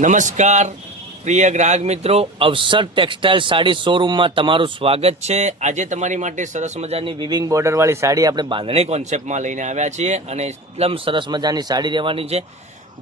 નમસ્કાર, પ્રિય ગ્રાહક મિત્રો. અવસર ટેક્સટાઇલ સાડી શોરૂમમાં તમારું સ્વાગત છે. આજે તમારી માટે સરસ મજાની વિવિંગ બોર્ડરવાળી સાડી આપણે બાંધણી કોન્સેપ્ટમાં લઈને આવ્યા છીએ અને એકદમ સરસ મજાની સાડી રહેવાની છે.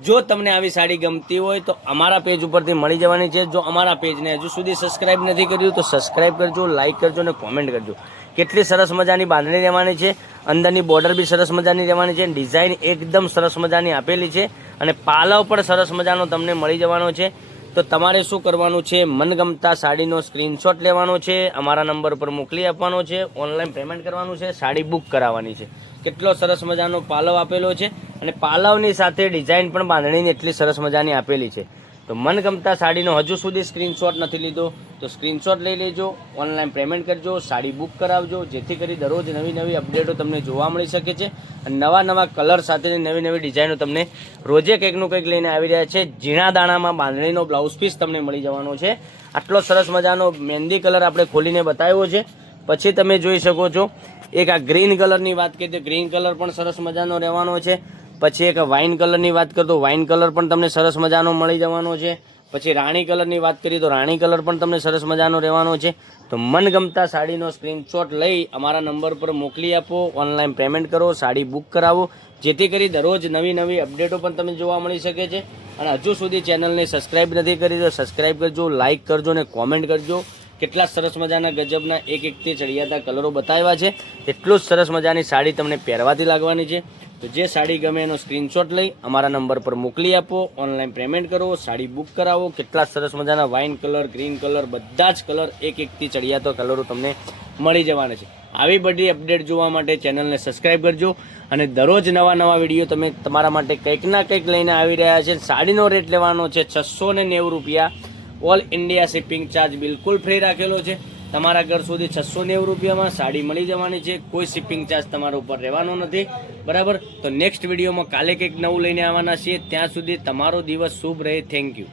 જો તમને આવી સાડી ગમતી હોય તો અમારા પેજ ઉપરથી મળી જવાની છે. જો અમારા પેજને હજુ સુધી સબસ્ક્રાઇબ નથી કર્યું તો સબસ્ક્રાઇબ કરજો લાઇક કરજો અને કોમેન્ટ કરજો. કેટલી સરસ મજાની બાંધણી રહેવાની છે. અંદરની બોર્ડર બી સરસ મજાની રહેવાની છે. ડિઝાઇન એકદમ સરસ મજાની આપેલી છે. અને પાલવ પણ સરસ મજાનો તમને મળી જવાનો છે. તો તમારે શું કરવાનું છે? મનગમતા સાડીનો સ્ક્રીનશોટ લેવાનો છે. અમારા નંબર પર મોકલી આપવાનો છે. ઓનલાઈન પેમેન્ટ કરવાનું છે. સાડી બુક કરાવવાની છે. કેટલો સરસ મજાનો પાલવ આપેલો છે. અને પાલવની સાથે ડિઝાઇન પણ બાંધણીની એટલી સરસ મજાની આપેલી છે. તો મનગમતા સાડીનો હજુ સુધી સ્ક્રીનશોટ નથી લીધો. તો સ્ક્રીનશોટ લઈ લેજો ઓનલાઈન પેમેન્ટ કરજો, સાડી બુક કરાવજો, જેથી કરી દરરોજ નવી નવી અપડેટો તમને જોવા મળી શકે છે. અને નવા નવા કલર સાથેની નવી નવી ડિઝાઇનો તમને રોજે કંઈકનું કંઈક લઈને આવી રહ્યા છે. ઝીણા દાણામાં બાંધણીનો બ્લાઉઝ પીસ તમને મળી જવાનો છે. આટલો સરસ મજાનો મહેંદી કલર આપણે ખોલીને બતાવ્યો છે. પછી તમે જોઈ શકો છો, એક આ ગ્રીન કલરની વાત કરીએ તો ગ્રીન કલર પણ સરસ મજાનો રહેવાનો છે. પછી એક વાઇન કલરની વાત કરતો વાઇન કલર પણ તમને સરસ મજાનો મળી જવાનો છે. પછી રાણી કલરની વાત કરીએ તો રાણી કલર પણ તમને સરસ મજાનો રહેવાનો છે. તો મનગમતા સાડીનો સ્ક્રીનશોટ લઈ અમારા નંબર પર મોકલી આપો ઓનલાઈન પેમેન્ટ કરો, સાડી બુક કરાવો. જેથી કરી દરરોજ નવી નવી અપડેટો પણ તમને જોવા મળી શકે છે. અને હજુ સુધી ચેનલને સબસ્ક્રાઈબ નથી કરી તો સબસ્ક્રાઈબ કરજો લાઇક કરજો અને કોમેન્ટ કરજો. કેટલા સરસ મજાના ગજબના એક એકથી ચડિયાતા કલરો બતાવ્યા છે. એટલું જ સરસ મજાની સાડી તમને પહેરવાથી લાગવાની છે. તો જે સાડી ગમે એનો સ્ક્રીનશોટ લઈ અમારા નંબર પર મોકલી આપો ઓનલાઈન પેમેન્ટ કરો, સાડી બુક કરાવો. કેટલા સરસ મજાના વાઇન કલર ગ્રીન કલર બધા જ કલર એક એકથી ચડિયાતો કલરો તમને મળી જવાના છે. આવી બધી અપડેટ જોવા માટે ચેનલને સબસ્ક્રાઇબ કરજો અને દરરોજ નવા નવા વીડિયો તમે તમારા માટે કંઈક ના કંઈક લઈને આવી રહ્યા છે. સાડીનો રેટ લેવાનો છે છસો ને નેવું રૂપિયા. ઓલ ઇન્ડિયા શિપિંગ ચાર્જ બિલકુલ ફ્રી રાખેલો છે. તમારા ઘર સુધી છસો નેવું રૂપિયામાં સાડી મળી જવાની છે. કોઈ શિપિંગ ચાર્જ તમારા ઉપર રહેવાનો નથી. બરાબર? તો નેક્સ્ટ વિડીયોમાં કાલે કંઈક નવું લઈને આવવાના છીએ. ત્યાં સુધી તમારો દિવસ શુભ રહે. Thank you.